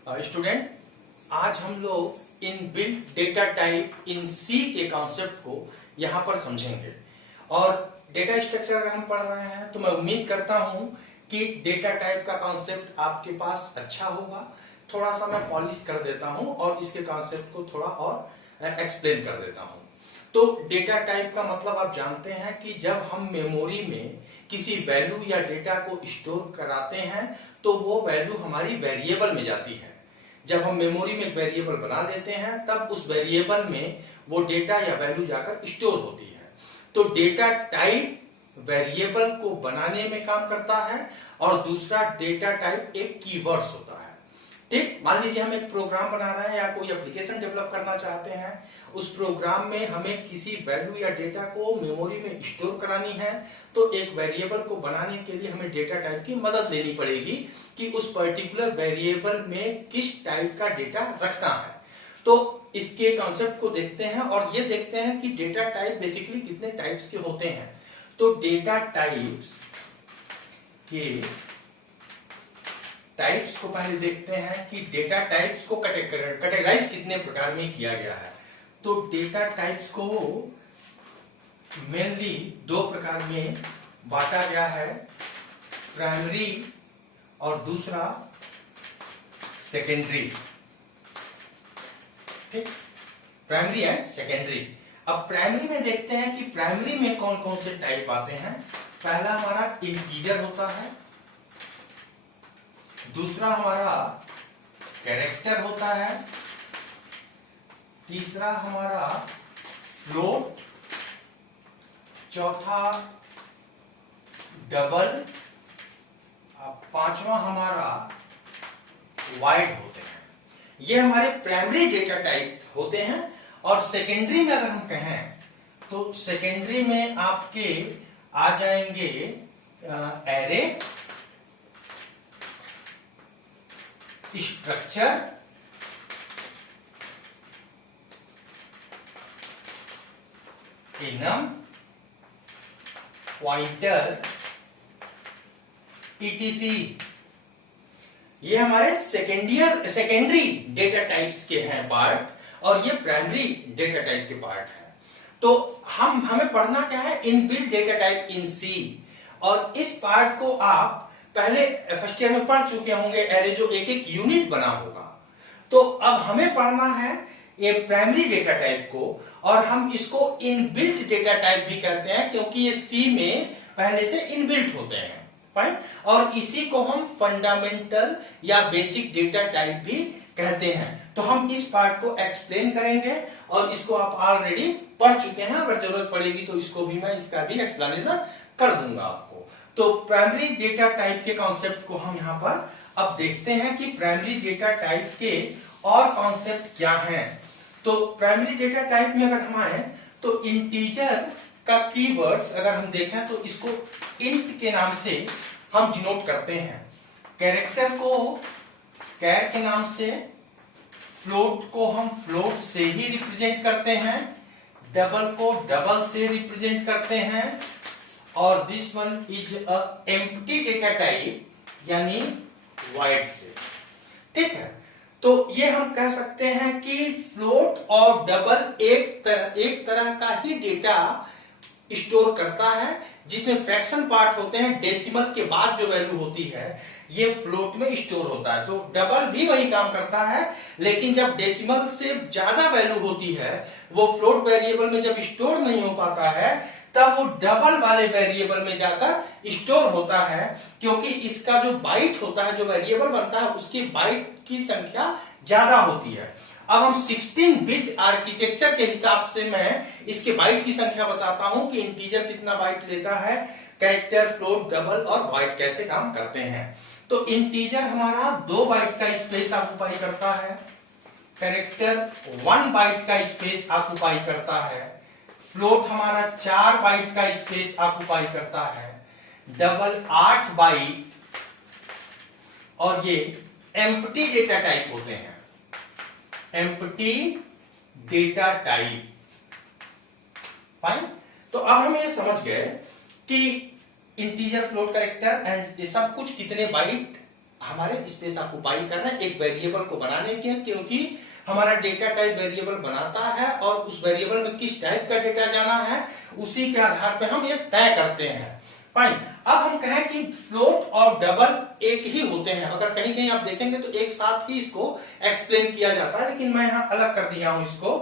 Student, आज हम लोग in built data type in C के कॉन्सेप्ट को यहाँ पर समझेंगे। और डेटा स्ट्रक्चर अगर हम पढ़ रहे हैं तो मैं उम्मीद करता हूँ कि डेटा टाइप का कॉन्सेप्ट आपके पास अच्छा होगा। थोड़ा सा मैं पॉलिश कर देता हूँ और इसके कॉन्सेप्ट को थोड़ा और एक्सप्लेन कर देता हूँ। तो डेटा टाइप का मतलब आप जानते हैं कि जब हम मेमोरी में किसी वैल्यू या डेटा को स्टोर कराते हैं तो वो वैल्यू हमारी वेरिएबल में जाती है। जब हम मेमोरी में एक वेरिएबल बना लेते हैं तब उस वेरिएबल में वो डेटा या वैल्यू जाकर स्टोर होती है। तो डेटा टाइप वेरिएबल को बनाने में काम करता है और दूसरा डेटा टाइप एक कीवर्ड्स होता है। ठीक, मान लीजिए हम एक प्रोग्राम बना रहे हैं या कोई एप्लीकेशन डेवलप करना चाहते हैं। उस प्रोग्राम में हमें किसी वैल्यू या डेटा को मेमोरी में स्टोर करानी है तो एक वेरिएबल को बनाने के लिए हमें डेटा टाइप की मदद लेनी पड़ेगी कि उस पर्टिकुलर वेरिएबल में किस टाइप का डेटा रखना है। तो इसके कॉन्सेप्ट को देखते हैं और ये देखते हैं कि डेटा टाइप बेसिकली कितने टाइप्स के होते हैं। तो डेटा टाइप्स के टाइप्स को पहले देखते हैं कि डेटा टाइप्स को कैटेगराइज कितने प्रकार में किया गया है। तो डेटा टाइप्स को मेनली दो प्रकार में बांटा गया है, प्राइमरी और दूसरा सेकेंडरी। ठीक, प्राइमरी एंड सेकेंडरी। अब प्राइमरी में देखते हैं कि प्राइमरी में कौन कौन से टाइप आते हैं। पहला हमारा इंटीजर होता है, दूसरा हमारा कैरेक्टर होता है, तीसरा हमारा फ्लोट, चौथा डबल, पांचवा हमारा वाइड होते हैं। ये हमारे प्राइमरी डेटा टाइप होते हैं। और सेकेंडरी में अगर हम कहें तो सेकेंडरी में आपके आ जाएंगे array, structure, enum, pointer, etc. ये हमारे सेकेंडरी डेटा टाइप्स के हैं पार्ट और ये प्राइमरी डेटा टाइप के पार्ट है। तो हमें पढ़ना क्या है, इनबिल्ट डेटा टाइप इन सी। और इस पार्ट को आप पहले फर्स्ट ईयर में पढ़ चुके होंगे, एरे जो एक एक यूनिट बना होगा। तो अब हमें पढ़ना है ये प्राइमरी डेटा टाइप को, और हम इसको इनबिल्ट डेटा टाइप भी कहते हैं क्योंकि ये सी में पहले से इनबिल्ट होते हैं। फाइन, और इसी को हम फंडामेंटल या बेसिक डेटा टाइप भी कहते हैं। तो हम इस पार्ट को एक्सप्लेन करेंगे और इसको आप ऑलरेडी पढ़ चुके हैं। अगर जरूरत पड़ेगी तो इसको भी मैं इसका भी एक्सप्लेनेशन कर दूंगा आपको। तो प्राइमरी डेटा टाइप के कॉन्सेप्ट को हम यहाँ पर अब देखते हैं कि प्राइमरी डेटा टाइप के और कॉन्सेप्ट क्या हैं। तो प्राइमरी डेटा टाइप में अगर हम आए तो इंटीजर का कीवर्ड्स अगर हम देखें तो इसको इंट के नाम से हम डिनोट करते हैं, कैरेक्टर को कैर के नाम से, फ्लोट को हम फ्लोट से ही रिप्रेजेंट करते हैं, डबल को डबल से रिप्रेजेंट करते हैं, और this one is a empty data type यानी वाइड से। ठीक है, तो ये हम कह सकते हैं कि फ्लोट और डबल एक तरह का ही डेटा स्टोर करता है जिसमें फ्रैक्शन पार्ट होते हैं। डेसिमल के बाद जो वैल्यू होती है ये फ्लोट में स्टोर होता है। तो डबल भी वही काम करता है, लेकिन जब डेसिमल से ज्यादा वैल्यू होती है वो फ्लोट वेरिएबल में जब स्टोर नहीं हो पाता है तब वो डबल वाले वेरिएबल में जाकर स्टोर होता है, क्योंकि इसका जो बाइट होता है, जो वेरिएबल बनता है उसकी बाइट की संख्या ज्यादा होती है। अब हम 16 बिट आर्किटेक्चर के हिसाब से मैं इसके बाइट की संख्या बताता हूं कि इंटीजर कितना बाइट लेता है, कैरेक्टर, फ्लोट, डबल और वाइड कैसे काम करते हैं। तो इंटीजर हमारा 2 बाइट का स्पेस ऑक्युपाई करता है, कैरेक्टर 1 बाइट का स्पेस ऑक्युपाई करता है, फ्लोट हमारा 4 बाइट का स्पेस ऑक्युपाई करता है, डबल 8 बाइट, और ये एम्प्टी डेटा टाइप होते हैं, एम्प्टी डेटा टाइप। फाइन, तो अब हम ये समझ गए कि इंटीजर, फ्लोट, कैरेक्टर एंड ये सब कुछ कितने बाइट हमारे स्पेस ऑक्युपाई कर रहे हैं एक वेरिएबल को बनाने के, क्योंकि हमारा डेटा टाइप वेरिएबल बनाता है और उस वेरिएबल में किस टाइप का डेटा जाना है उसी के आधार पर हम ये तय करते हैं। फाइन। अब हम कहें कि फ्लोट और डबल एक ही होते हैं, अगर कहीं कहीं आप देखेंगे तो एक साथ ही इसको एक्सप्लेन किया जाता है, लेकिन मैं यहां अलग कर दिया हूं इसको।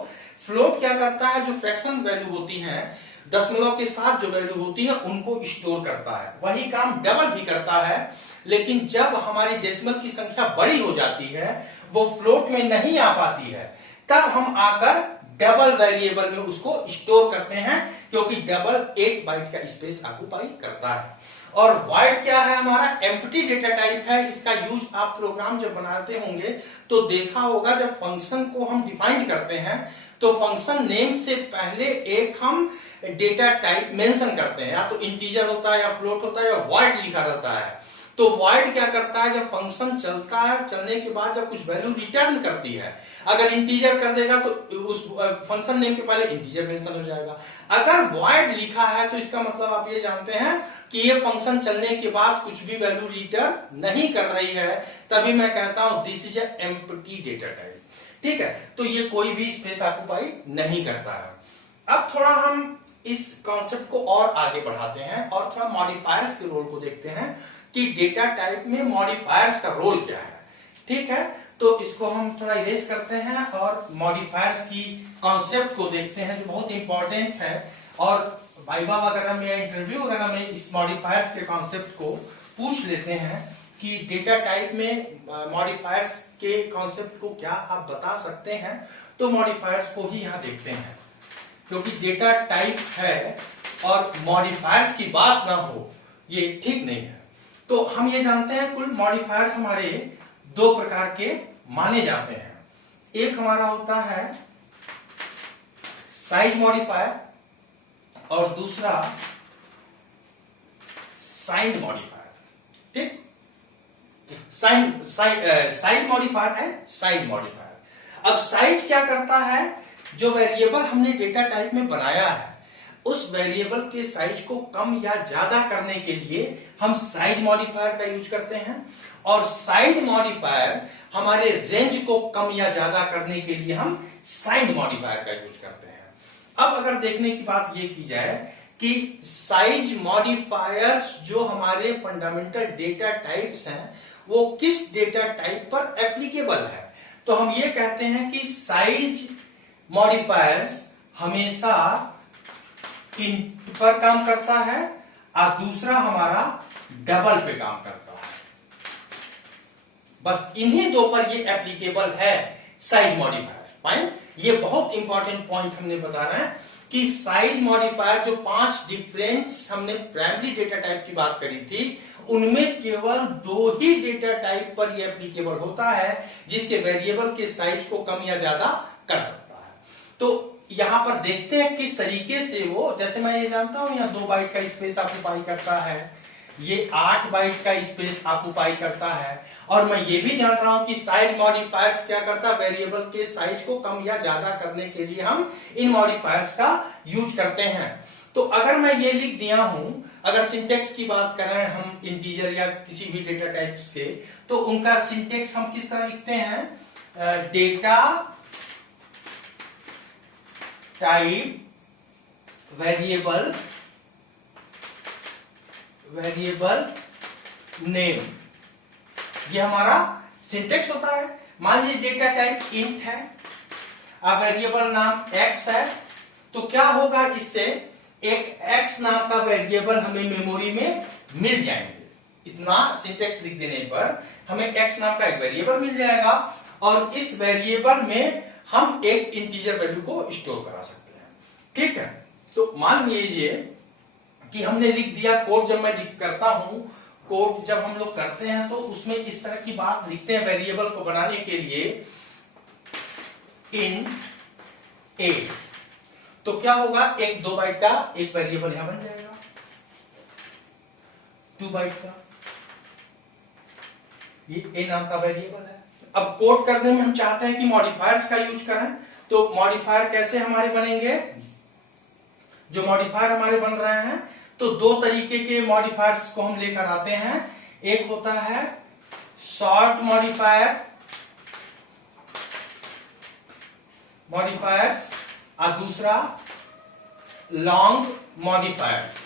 फ्लोट क्या करता है, जो फ्रैक्शन वैल्यू होती है, दशमलव के साथ जो वैल्यू होती है उनको स्टोर करता है। वही काम डबल भी करता है, लेकिन जब हमारी डेसिमल की संख्या बड़ी हो जाती है, वो फ्लोट में नहीं आ पाती है, तब हम आकर डबल वेरिएबल में उसको स्टोर करते हैं, क्योंकि डबल 8 बाइट का स्पेस ऑक्युपाई करता है। और वॉइड क्या है, हमारा एम्प्टी डेटा टाइप है। इसका यूज आप प्रोग्राम जब बनाते होंगे तो देखा होगा, जब फंक्शन को हम डिफाइन करते हैं तो फंक्शन नेम से पहले एक हम डेटा टाइप मेंशन करते हैं, या तो इंटीजर होता है या फ्लोट होता है या वॉइड लिखा रहता है। तो वॉइड क्या करता है, जब फंक्शन चलता है, चलने के बाद जब कुछ वैल्यू रिटर्न करती है, अगर इंटीजर कर देगा तो उस फंक्शन नेम के पहले इंटीजर मेंशन हो जाएगा। अगर वॉइड लिखा है तो इसका मतलब आप ये जानते हैं कि ये फंक्शन चलने के बाद कुछ भी वैल्यू रिटर्न नहीं कर रही है, तभी मैं कहता हूं this is empty data type. ठीक है, तो ये कोई भी स्पेस ऑक्युपाई नहीं करता है। अब थोड़ा हम इस कॉन्सेप्ट को और आगे बढ़ाते हैं और थोड़ा मॉडिफायर्स के रोल को देखते हैं कि डेटा टाइप में मॉडिफायर्स का रोल क्या है। ठीक है, तो इसको हम थोड़ा इरेज करते हैं और मॉडिफायर्स की कॉन्सेप्ट को देखते हैं, जो बहुत इंपॉर्टेंट है। और वाइवा वगैरह में या इंटरव्यू वगैरह में इस मॉडिफायर्स के कॉन्सेप्ट को पूछ लेते हैं कि डेटा टाइप में मॉडिफायर्स के कॉन्सेप्ट को क्या आप बता सकते हैं, तो मॉडिफायर्स को ही यहां देखते हैं, क्योंकि डेटा टाइप है और मॉडिफायर्स की बात ना हो ये ठीक नहीं है। तो हम ये जानते हैं कुल मॉडिफायर्स हमारे दो प्रकार के माने जाते हैं। एक हमारा होता है साइज मॉडिफायर और दूसरा साइन मॉडिफायर। ठीक, size modifier and sign modifier. अब साइज क्या करता है, जो वेरिएबल हमने डेटा टाइप में बनाया है उस वेरिएबल के साइज को कम या ज्यादा करने के लिए हम साइज मॉडिफायर का यूज करते हैं, और साइन मॉडिफायर हमारे रेंज को कम या ज्यादा करने के लिए हम साइन मॉडिफायर का यूज करते हैं। अब अगर देखने की बात यह की जाए कि साइज मॉडिफायर्स जो हमारे फंडामेंटल डेटा टाइप्स हैं वो किस डेटा टाइप पर एप्लीकेबल है, तो हम ये कहते हैं कि साइज मॉडिफायर्स हमेशा इंट पर काम करता है और दूसरा हमारा डबल पे काम करता है। बस इन्हीं दो पर ये एप्लीकेबल है साइज मॉडिफायर। फाइन, ये बहुत इंपॉर्टेंट पॉइंट हमने बता रहे हैं कि साइज मॉडिफायर जो 5 डिफरेंट हमने प्राइमरी डेटा टाइप की बात करी थी, उनमें केवल 2 ही डेटा टाइप पर यह एप्लीकेबल होता है जिसके वेरिएबल के साइज को कम या ज्यादा कर सकता है। तो यहां पर देखते हैं किस तरीके से वो, जैसे मैं ये जानता हूं यहां 2 बाइट का स्पेस ऑक्युपाई करता है, ये 8 बाइट का स्पेस ऑक्युपाई करता है, और मैं ये भी जान रहा हूं कि साइज मॉडिफायर्स क्या करता है, वेरिएबल के साइज को कम या ज्यादा करने के लिए हम इन मॉडिफायर्स का यूज करते हैं। तो अगर मैं ये लिख दिया हूं, अगर सिंटेक्स की बात करें हम इंटीजर या किसी भी डेटा टाइप्स के, तो उनका सिंटेक्स हम किस तरह लिखते हैं, डेटा टाइप वेरिएबल नेम, ये हमारा सिंटेक्स होता है। मान लीजिए डेटा टाइप इंट है, अब वेरिएबल नाम x है, तो क्या होगा, इससे एक x नाम का वेरिएबल हमें मेमोरी में मिल जाएंगे। इतना सिंटेक्स लिख देने पर हमें x नाम का एक वेरिएबल मिल जाएगा, और इस वेरिएबल में हम एक इंटीजर वैल्यू को स्टोर करा सकते हैं। ठीक है, तो मान लीजिए कि हमने लिख दिया कोड। जब मैं करता हूं कोड, जब हम लोग करते हैं तो उसमें इस तरह की बात लिखते हैं वेरिएबल को बनाने के लिए, इन ए, तो क्या होगा, एक 2 बाइट का एक वेरिएबल यहां बन जाएगा, 2 बाइट का, ये ए नाम का वेरिएबल है। अब कोड करने में हम चाहते हैं कि मॉडिफायर्स का यूज करें, तो मॉडिफायर कैसे हमारे बनेंगे, जो मॉडिफायर हमारे बन रहे हैं, तो 2 तरीके के मॉडिफायर्स को हम लेकर आते हैं। एक होता है शॉर्ट मॉडिफायर्स और दूसरा लॉन्ग मॉडिफायर्स।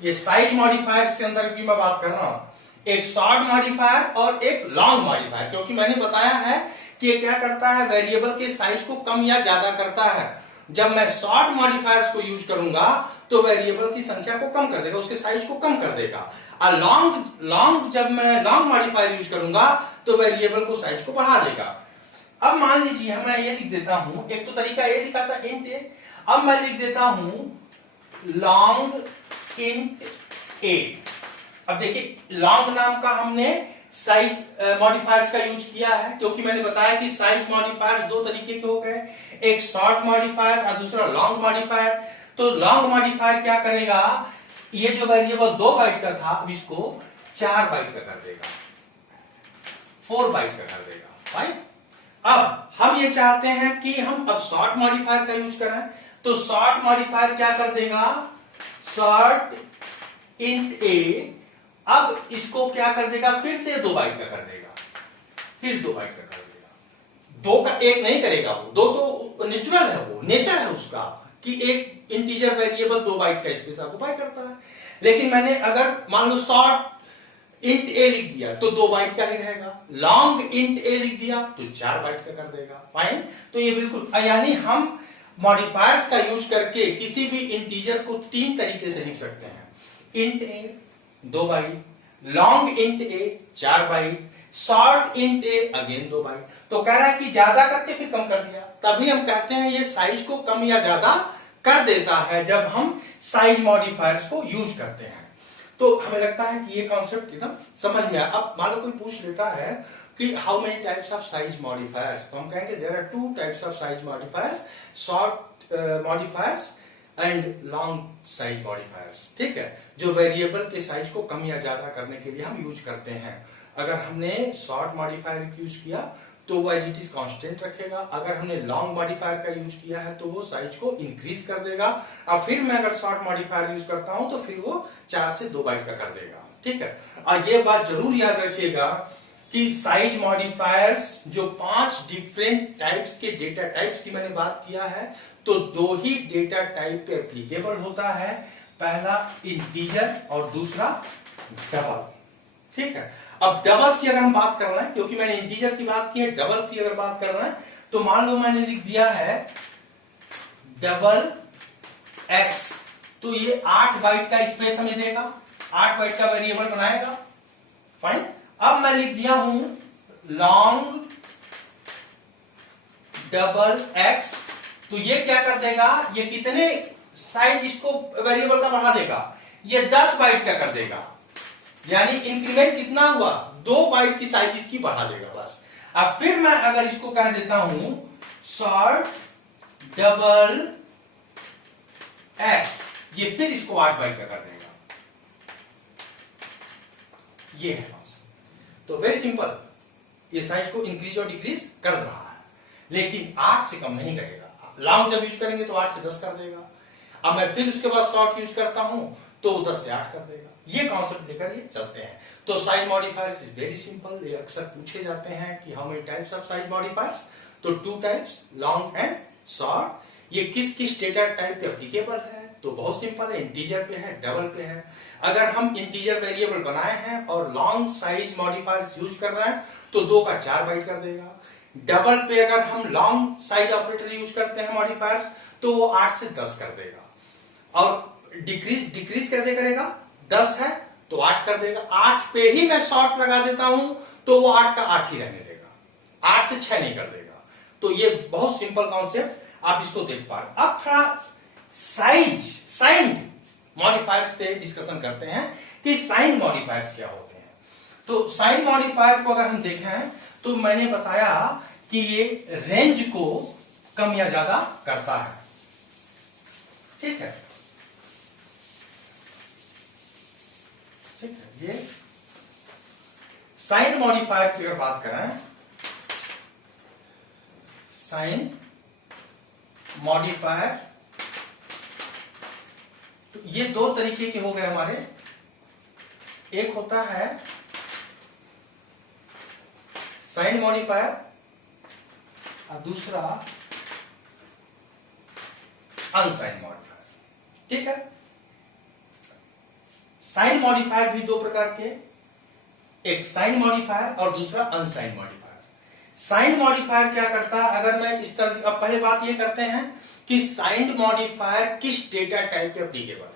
ये साइज मॉडिफायर्स के अंदर भी मैं बात कर रहा हूं, एक शॉर्ट मॉडिफायर और एक लॉन्ग मॉडिफायर, क्योंकि मैंने बताया है कि ये क्या करता है, वेरिएबल के साइज को कम या ज्यादा करता है। जब मैं शॉर्ट मॉडिफायर्स को यूज करूंगा तो वेरिएबल की संख्या को कम कर देगा, उसके साइज को कम कर देगा। और जब मैं लॉन्ग मॉडिफायर यूज करूंगा तो वेरिएबल को साइज को बढ़ा देगा। अब मान लीजिए मैं ये लिख देता हूं, एक तो तरीका ये लिखा था इंट ए, अब मैं लिख देता हूं लॉन्ग इंट ए। अब देखिए लॉन्ग नाम का हमने साइज मॉडिफायर्स का यूज किया है, क्योंकि मैंने बताया कि साइज मॉडिफायर्स दो तरीके के हो गए, एक शॉर्ट मॉडिफायर और दूसरा लॉन्ग मॉडिफायर। तो लॉन्ग मॉडिफायर क्या करेगा, ये जो वेरिएबल 2 बाइट का था अब इसको 4 बाइट का कर देगा, 4 बाइट का कर देगा। राइट, अब हम ये चाहते हैं कि हम अब शॉर्ट मॉडिफायर का यूज करें, तो शॉर्ट मॉडिफायर क्या कर देगा, शॉर्ट इंट ए, अब इसको क्या कर देगा, फिर से 2 बाइट का कर देगा, फिर 2 बाइट का कर देगा। 2 का 1 नहीं करेगा वो, 2 तो नेचुरल है, वो नेचर है उसका कि एक इंटीजर वेरिएबल 2 बाइट का स्पेस ऑक्युपाई करता है। लेकिन मैंने अगर मान लो शॉर्ट इंट ए लिख दिया तो 2 बाइट का ही रहेगा, लॉन्ग इंट ए लिख दिया तो 4 बाइट का कर देगा। फाइन, तो ये बिल्कुल, यानी हम मॉडिफायर्स का यूज करके किसी भी इंटीजर को 3 तरीके से लिख सकते हैं, इंट ए 2 बाइट, लॉन्ग इंट ए 4 बाइट, शॉर्ट इंट ए अगेन 2 बाइट। तो कह रहा है कि ज्यादा करके फिर कम कर दिया, तभी हम कहते हैं ये साइज को कम या ज्यादा कर देता है जब हम साइज मॉडिफायर्स को यूज करते हैं। तो हमें लगता है कि ये कॉन्सेप्ट एकदम समझ में आया। अब मान लो कोई पूछ लेता है कि how many types of size modifiers, तो हम कहेंगे there are 2 types of size modifiers, short modifiers and long size modifiers. ठीक है, जो वेरिएबल के साइज को कम या ज्यादा करने के लिए हम यूज करते हैं। अगर हमने शॉर्ट मॉडिफायर यूज किया तो वो एज इट इज कांस्टेंट रखेगा, अगर हमने लॉन्ग मॉडिफायर का यूज किया है तो वो साइज को इंक्रीज कर देगा, और फिर मैं अगर शॉर्ट मॉडिफायर यूज करता हूं तो फिर वो 4 से 2 बाइट का कर देगा। ठीक है, और ये बात जरूर याद रखिएगा कि साइज मॉडिफायर्स जो 5 डिफरेंट टाइप्स के डेटा टाइप्स की मैंने बात किया है, तो 2 ही डेटा टाइप पे एप्लीकेबल होता है, पहला इंटीजर और दूसरा डबल। ठीक है, अब डबल्स की अगर हम बात कर रहे हैं, क्योंकि मैंने इंटीजर की बात की है, डबल की अगर बात कर रहे हैं तो मान लो मैंने लिख दिया है डबल एक्स, तो ये 8 बाइट का स्पेस हमें देगा, 8 बाइट का वेरिएबल बनाएगा। फाइन, अब मैं लिख दिया हूं लॉन्ग डबल एक्स, तो ये क्या कर देगा, ये कितने साइज इसको वेरिएबल का बढ़ा देगा, ये 10 बाइट का कर देगा, यानी इंक्रीमेंट कितना हुआ, 2 बाइट की साइज इसकी बढ़ा देगा बस। अब फिर मैं अगर इसको कह देता हूं शॉर्ट डबल एक्स, ये फिर इसको 8 बाइट का कर देगा, ये है। तो वेरी सिंपल, ये साइज को इंक्रीज और डिक्रीज कर रहा है, लेकिन 8 से कम नहीं करेगा। लॉन्ग जब यूज करेंगे तो 8 से 10 कर देगा, अब मैं फिर उसके बाद शॉर्ट यूज करता हूं तो 10 से 8 कर देगा। ये कॉन्सेप्ट लेकर ये चलते हैं। तो size modifiers is very simple, ये अक्सर पूछे जाते हैं कि how many types of size modifiers, तो 2 टाइप्स, लॉन्ग एंड शॉर्ट। ये किस किस डेटा टाइप पे एप्लीकेबल है, तो बहुत सिंपल है, इंटीजर पे है, डबल पे है। अगर हम इंटीजर वेरिएबल बनाए हैं और लॉन्ग साइज मॉडिफायर्स यूज कर रहे हैं तो 2 का 4 बाइट कर देगा। डबल पे अगर हम लॉन्ग साइज ऑपरेटर यूज करते हैं मॉडिफायर्स तो वो 8 से 10 कर देगा। और डिक्रीज कैसे करेगा, 10 है तो 8 कर देगा, 8 पे ही मैं शॉर्ट लगा देता हूं तो वो 8 का 8 ही रहने देगा, 8 से 6 नहीं कर देगा। तो ये बहुत सिंपल कॉन्सेप्ट, आप इसको देख पा रहे। अब थोड़ा साइन मॉडिफायर्स पे डिस्कशन करते हैं कि साइन मॉडिफायर्स क्या होते हैं। तो साइन मॉडिफायर को अगर हम देखें तो मैंने बताया कि ये रेंज को कम या ज्यादा करता है। ठीक है, ये साइन मॉडिफायर की अगर बात करें, साइन मॉडिफायर, तो ये 2 तरीके के हो गए हमारे। एक होता है साइन मॉडिफायर और दूसरा अनसाइन मॉडिफायर। ठीक है, साइन मॉडिफायर भी दो प्रकार के, एक साइन मॉडिफायर और दूसरा अनसाइन मॉडिफायर। साइन मॉडिफायर क्या करता है, अगर मैं इस तरह, अब पहले बात ये करते हैं कि साइन मॉडिफायर किस डेटा टाइप पे एप्लीकेबल है।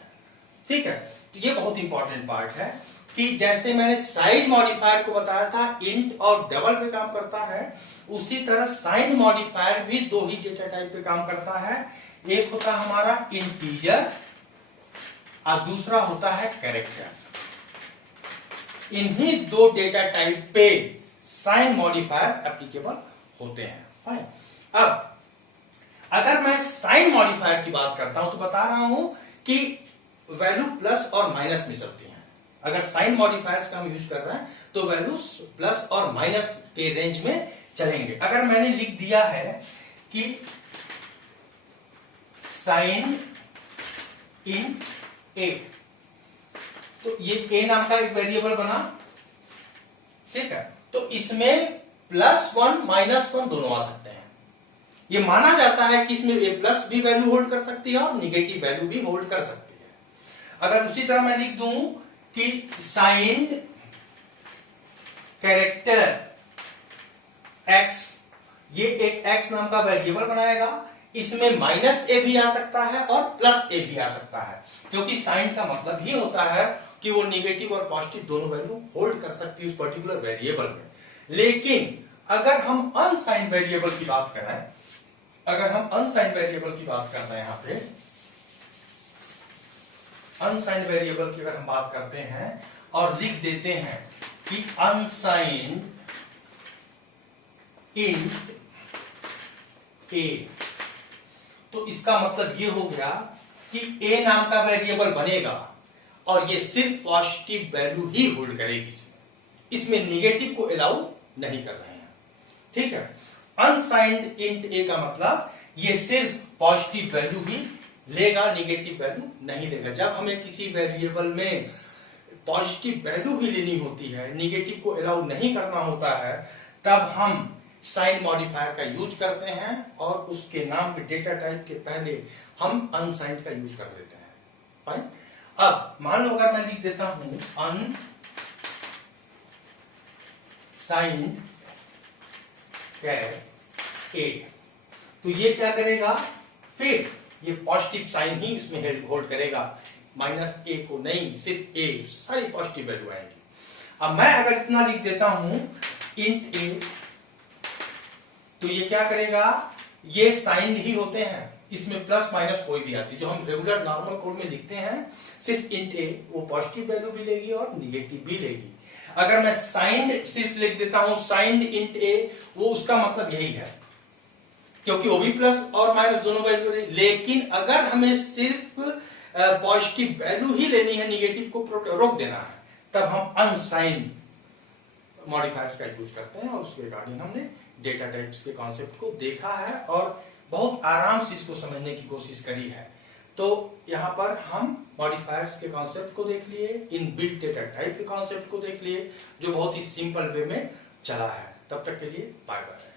ठीक है, तो ये बहुत इंपॉर्टेंट पार्ट है कि जैसे मैंने साइज मॉडिफायर को बताया था इंट और डबल पे काम करता है, उसी तरह साइन मॉडिफायर भी दो ही डेटा टाइप पे काम करता है। एक होता है हमारा इंटीजर और दूसरा होता है कैरेक्टर। इन्हीं दो डेटा टाइप पे साइन मॉडिफायर एप्लीकेबल होते हैं। फाइन, अब अगर मैं साइन मॉडिफायर की बात करता हूं तो बता रहा हूं कि वैल्यू प्लस और माइनस में चलती है। अगर साइन मॉडिफायर्स का हम यूज कर रहे हैं तो वैल्यूज प्लस और माइनस के रेंज में चलेंगे। अगर मैंने लिख दिया है कि साइन इन ए, तो ये ए नाम का एक वेरिएबल बना। ठीक है, तो इसमें +1 -1 दोनों आ सकते हैं। ये माना जाता है कि इसमें ए प्लस भी वैल्यू होल्ड कर सकती है और निगेटिव वैल्यू भी होल्ड कर सकती है। अगर उसी तरह मैं लिख दूं कि साइन कैरेक्टर x, ये एक x नाम का वेरिएबल बनाएगा। इसमें -a भी आ सकता है और +a भी आ सकता है, क्योंकि साइन का मतलब ही होता है कि वो निगेटिव और पॉजिटिव दोनों वैल्यू होल्ड कर सकती है उस पर्टिकुलर वेरिएबल में। लेकिन अगर हम अनसाइन वेरिएबल की बात करें, अगर हम अनसाइन वेरिएबल की बात कर रहे हैं, यहां पे अनसाइन वेरिएबल की अगर हम बात करते हैं और लिख देते हैं कि अनसाइन इंट ए, तो इसका मतलब ये हो गया कि ए नाम का वेरिएबल बनेगा और ये सिर्फ पॉजिटिव वैल्यू ही होल्ड करेगी, इसमें निगेटिव को अलाउ नहीं कर रहे हैं। ठीक है, अनसाइंड इंट ए का मतलब ये सिर्फ पॉजिटिव वैल्यू ही लेगा, निगेटिव वैल्यू नहीं लेगा। जब हमें किसी वेरिएबल में पॉजिटिव वैल्यू ही लेनी होती है, निगेटिव को अलाउ नहीं करना होता है, तब हम साइन मॉडिफायर का यूज करते हैं और उसके नाम के डेटा टाइप के पहले हम अनसाइंड का यूज कर देते हैं। फाइन, अब मान लो अगर मैं लिख देता हूं अनसाइंड कैर ए, तो ये क्या करेगा, फिर ये पॉजिटिव साइन ही इसमें होल्ड करेगा, -a को नहीं, सिर्फ a, सारी पॉजिटिव वैल्यू आएगी। अब मैं अगर इतना लिख देता हूं इंट a, तो ये क्या करेगा, ये साइन ही होते हैं, इसमें प्लस माइनस कोई भी आती है। जो हम रेगुलर नॉर्मल कोड में लिखते हैं सिर्फ इंट a, वो पॉजिटिव वैल्यू भी लेगी और निगेटिव भी लेगी। अगर मैं साइंड सिर्फ लिख देता हूं साइंड इंट a, वो उसका मतलब यही है, क्योंकि वो भी प्लस और माइनस दोनों वैल्यू रही। लेकिन अगर हमें सिर्फ पॉजिटिव वैल्यू ही लेनी है, निगेटिव को रोक देना है, तब हम अनसाइन मॉडिफायर्स का यूज करते हैं और उसके रिगार्डिंग हमने डेटा टाइप्स के कॉन्सेप्ट को देखा है और बहुत आराम से इसको समझने की कोशिश करी है। तो यहाँ पर हम मॉडिफायर्स के कॉन्सेप्ट को देख लिए, इन बिल्ट डेटा टाइप के कॉन्सेप्ट को देख लिए, जो बहुत ही सिंपल वे में चला है। तब तक के लिए बाय बाय।